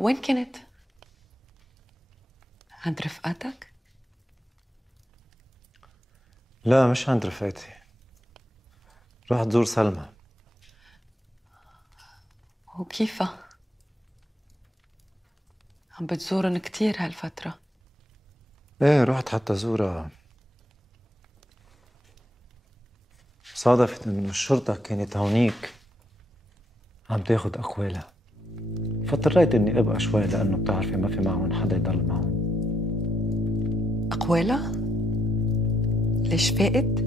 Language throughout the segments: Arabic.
وين كنت؟ عند رفقاتك؟ لا، مش عند رفقاتي. رحت زور سلمى. وكيفها؟ عم بتزورن كتير هالفترة. ايه، رحت حتى زورها. صادفت انه الشرطة كانت هونيك عم تاخد اقوالها، فاضطريت اني ابقى شوي لانه بتعرفي ما في معهم حدا يضل معهم. أقوالها؟ ليش فاقت؟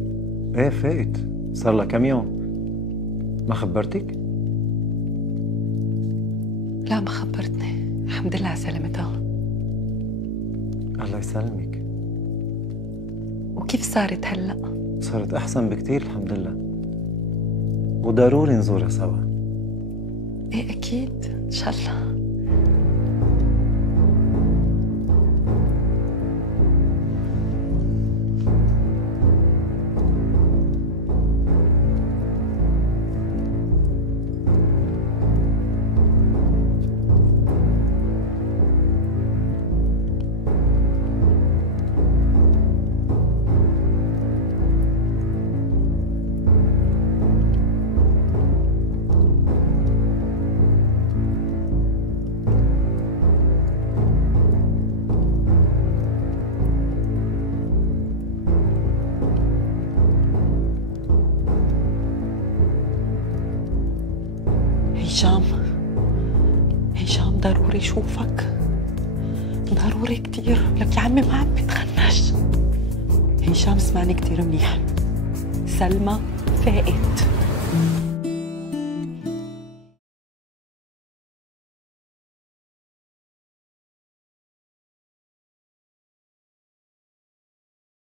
ايه فاقت، صار لها كم يوم. ما خبرتك؟ لا، ما خبرتني. الحمد لله على سلامتها. الله يسلمك. وكيف صارت هلأ؟ صارت احسن بكتير الحمد لله، وضروري نزورها سوا. ايه أكيد إن شاء الله. هشام، هشام ضروري شوفك، ضروري كتير. لك يا عمي ما عم بتخنش. هشام اسمعني كتير منيح، سلمى فاقت.